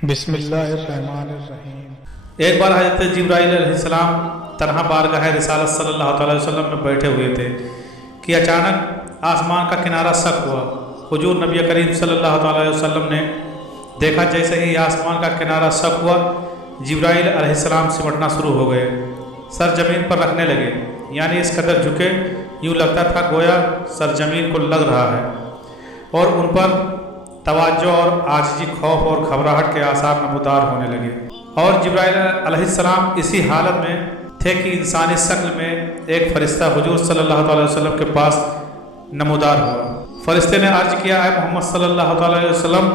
بسم اللہ الرحمن الرحیم۔ ایک بار حضرت جبرائیل علیہ السلام تنہا بارگاہ رسالت صلی اللہ تعالی وسلم میں بیٹھے ہوئے تھے کہ اچانک آسمان کا کنارہ سک ہوا۔ حضور نبی کریم صلی اللہ تعالی وسلم نے دیکھا جیسے ہی آسمان کا کنارہ سک ہوا، جبرائیل علیہ السلام سمٹنا شروع ہو گئے، سر زمین پر رکھنے لگے، یعنی اس قدر جھکے یوں لگتا تھا گویا سر زمین کو لگ رہا ہے، اور ان پر توجہ اور عاجزی، خوف اور گھبراہٹ کے آثار نمودار ہونے لگے۔ اور جبرائیل علیہ السلام اسی حالت میں تھے کہ انسانی شکل میں ایک فرشتہ حضور صلی اللہ تعالی وسلم کے پاس نمودار ہوا۔ فرشتے نے عرض کیا، اے محمد صلی اللہ تعالی وسلم،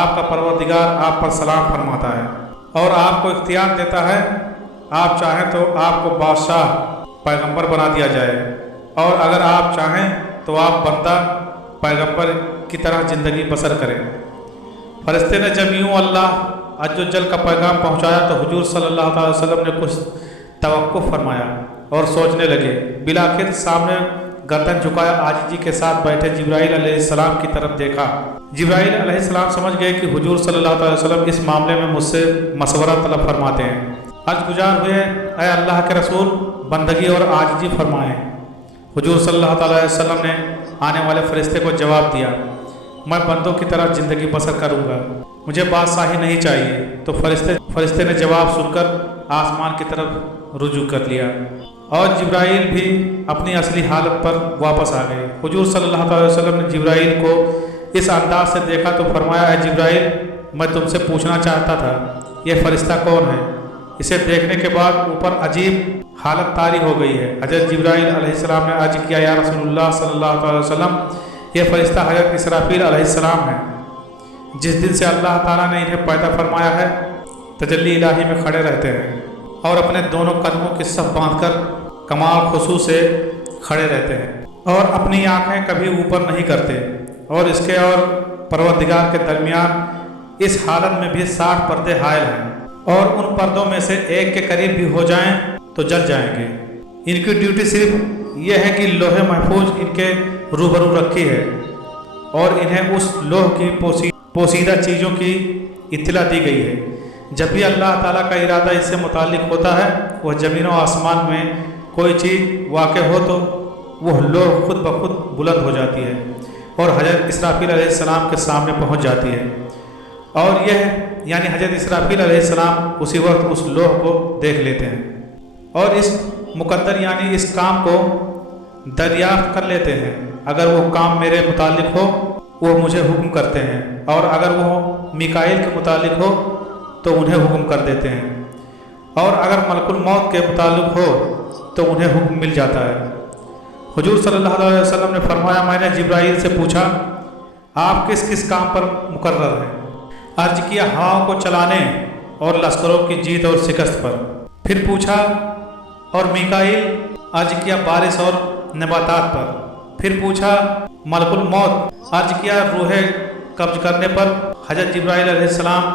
آپ کا پروردگار آپ پر سلام فرماتا ہے اور آپ کو اختیار دیتا ہے، آپ چاہیں تو آپ کو بادشاہ پیغمبر بنا دیا جائے، اور اگر آپ چاہیں تو آپ بندہ پیغمبر کی طرح زندگی بسر کریں۔ فرشتے نے جب یوں اللہ عز و جل کا پیغام پہنچایا تو حضور صلی اللہ تعالی وسلم نے کچھ توقف فرمایا اور سوچنے لگے۔ بالآخر سامنے گردن جھکایا عاجزی کے ساتھ بیٹھے جبرائیل علیہ السلام کی طرف دیکھا۔ جبرائیل علیہ السلام سمجھ گئے کہ حضور صلی اللہ تعالی وسلم اس معاملے میں مجھ سے مشورہ طلب فرماتے ہیں۔ عرض گزار ہوئے، اے اللہ کے رسول، بندگی اور عاجزی فرمائیں۔ حضور صلی اللہ تعالی وسلم نے آنے والے فرشتے کو جواب دیا، میں بندوں کی طرح زندگی بسر کروں گا، مجھے بادشاہی نہیں چاہیے۔ تو فرشتے نے جواب سن کر آسمان کی طرف رجوع کر لیا، اور جبرائیل بھی اپنی اصلی حالت پر واپس آ گئے۔ حضور صلی اللہ تعالی وسلم نے جبرائیل کو اس انداز سے دیکھا تو فرمایا، اے جبرائیل، میں تم سے پوچھنا چاہتا تھا، یہ فرشتہ کون ہے؟ اسے دیکھنے کے بعد اوپر عجیب حالت طاری ہو گئی ہے۔ حضرت جبرائیل علیہ السلام نے عرض کیا، یا رسول اللہ صلی اللہ علیہ وسلم، یہ فرشتہ حضرت اسرافیل علیہ السلام ہے۔ جس دن سے اللہ تعالیٰ نے انہیں پیدا فرمایا ہے، تجلی الہی میں کھڑے رہتے ہیں اور اپنے دونوں قدموں کی صف باندھ کر کمال خضوع سے کھڑے رہتے ہیں، اور اپنی آنکھیں کبھی اوپر نہیں کرتے، اور اس کے اور پروردگار کے درمیان اس حالت میں بھی 60 پردے حائل ہیں، اور ان پردوں میں سے ایک کے قریب بھی ہو جائیں تو جل جائیں گے۔ ان کی ڈیوٹی صرف یہ ہے کہ لوح محفوظ ان کے روبرو رکھی ہے، اور انہیں اس لوح کی پوشیدہ چیزوں کی اطلاع دی گئی ہے۔ جب بھی اللہ تعالیٰ کا ارادہ اس سے متعلق ہوتا ہے، وہ زمین و آسمان میں کوئی چیز واقع ہو تو وہ لوح خود بخود بلند ہو جاتی ہے اور حضرت اسرافیل علیہ السلام کے سامنے پہنچ جاتی ہے، اور یہ یعنی حضرت اسرافیل علیہ السلام اسی وقت اس لوح کو دیکھ لیتے ہیں اور اس مقدر یعنی اس کام کو دریافت کر لیتے ہیں۔ اگر وہ کام میرے متعلق ہو وہ مجھے حکم کرتے ہیں، اور اگر وہ میکائیل کے متعلق ہو تو انہیں حکم کر دیتے ہیں، اور اگر ملک الموت کے متعلق ہو تو انہیں حکم مل جاتا ہے۔ حضور صلی اللہ علیہ وسلم نے فرمایا، میں نے جبرائیل سے پوچھا، آپ کس کس کام پر مقرر ہیں؟ عرض کیا، ہواؤں کو چلانے اور لشکروں کی جیت اور شکست پر۔ پھر پوچھا، اور میکائیل؟ عرض کیا، بارش اور نباتات پر۔ پھر پوچھا، ملک الموت؟ عرض کیا، روح قبض کرنے پر۔ حضرت جبرائیل علیہ السلام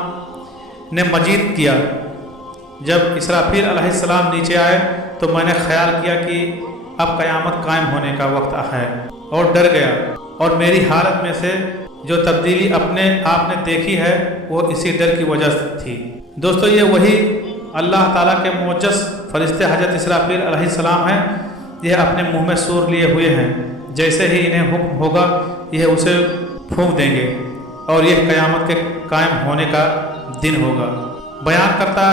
نے مزید کیا، جب اسرافیل علیہ السلام نیچے آئے تو میں نے خیال کیا کہ اب قیامت قائم ہونے کا وقت ہے، اور ڈر گیا، اور میری حالت میں سے جو تبدیلی اپنے آپ نے دیکھی ہے وہ اسی ڈر کی وجہ سے تھی۔ دوستو، یہ وہی اللہ تعالیٰ کے معجز فرشتے حضرت اسرافیل علیہ السلام ہیں۔ یہ اپنے منہ میں سور لیے ہوئے ہیں، جیسے ہی انہیں حکم ہوگا یہ اسے پھونک دیں گے، اور یہ قیامت کے قائم ہونے کا دن ہوگا۔ بیان کرتا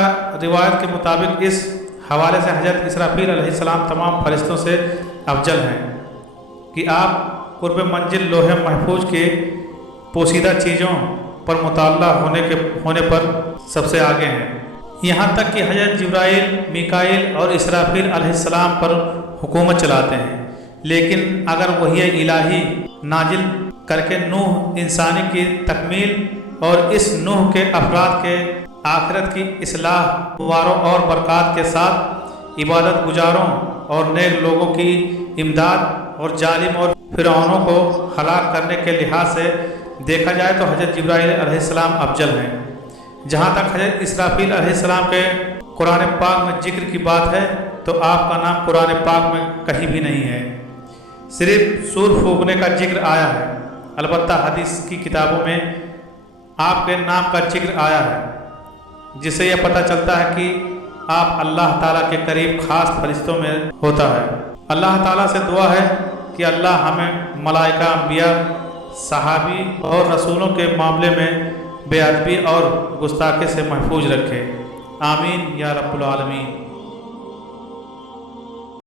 روایت کے مطابق اس حوالے سے حضرت اسرافیل علیہ السلام تمام فرشتوں سے افضل ہیں کہ آپ قرب منزل لوح محفوظ کے پوشیدہ چیزوں پر مطالعہ ہونے پر سب سے آگے ہیں، یہاں تک کہ حضرت جبرائیل، میکائیل اور اسرافیل علیہ السلام پر حکومت چلاتے ہیں۔ لیکن اگر وحی الہی نازل کر کے نوح انسانی کی تکمیل اور اس نوح کے افراد کے آخرت کی اصلاح واروں اور برکات کے ساتھ عبادت گزاروں اور نیک لوگوں کی امداد اور ظالم اور فرعونوں کو ہلاک کرنے کے لحاظ سے دیکھا جائے تو حضرت جبرائیل علیہ السلام افضل ہیں۔ جہاں تک حضرت اسرافیل علیہ السلام کے قرآن پاک میں ذکر کی بات ہے تو آپ کا نام قرآن پاک میں کہیں بھی نہیں ہے، صرف سور پھونکنے کا ذکر آیا ہے۔ البتہ حدیث کی کتابوں میں آپ کے نام کا ذکر آیا ہے، جس سے یہ پتہ چلتا ہے کہ آپ اللہ تعالیٰ کے قریب خاص فرشتوں میں ہوتا ہے۔ اللہ تعالیٰ سے دعا ہے کہ اللہ ہمیں ملائکہ، انبیاء، صحابی اور رسولوں کے معاملے میں بے ادبی اور گستاخی سے محفوظ رکھے۔ آمین یا رب العالمین۔